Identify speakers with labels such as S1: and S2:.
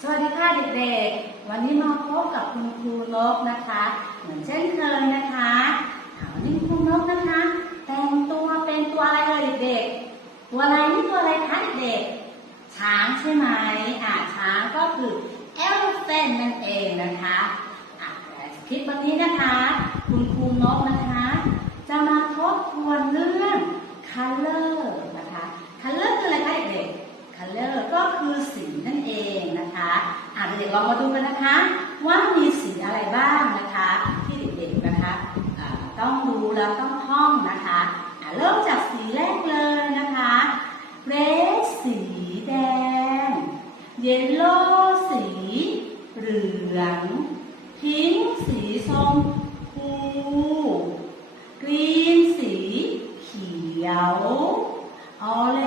S1: สวัสดีค่ะเด็กๆ วันนี้มาพบกับคุณครูนกนะคะ เหมือนเช่นเคยนะคะอ่าวันนี้คุณครูนกนะคะ แต่งตัวเป็นตัวอะไรเลยเด็กๆ ตัวอะไรนี่ตัวอะไรคะเด็กๆ ช้างใช่ไหมอ่าช้างก็คือ elephant นั่นเองนะคะอะคลิปวันนี้นะคะ คุณครูนกนะคะ จะมาทบทวนเรื่อง color คืออะไรคะเด็กๆ color ก็คือสีนั่นเองนะคะอะ เด็กลองมาดูกันนะคะ ว่ามีสีอะไรบ้างนะคะ ที่เด็กๆนะคะต้องรู้แล้วต้องท่องนะคะเริ่มจากสีแรกเลยนะคะ red สีแดง yellow สีเหลือง pink สีส้มพูกรีนสีเขียวออเร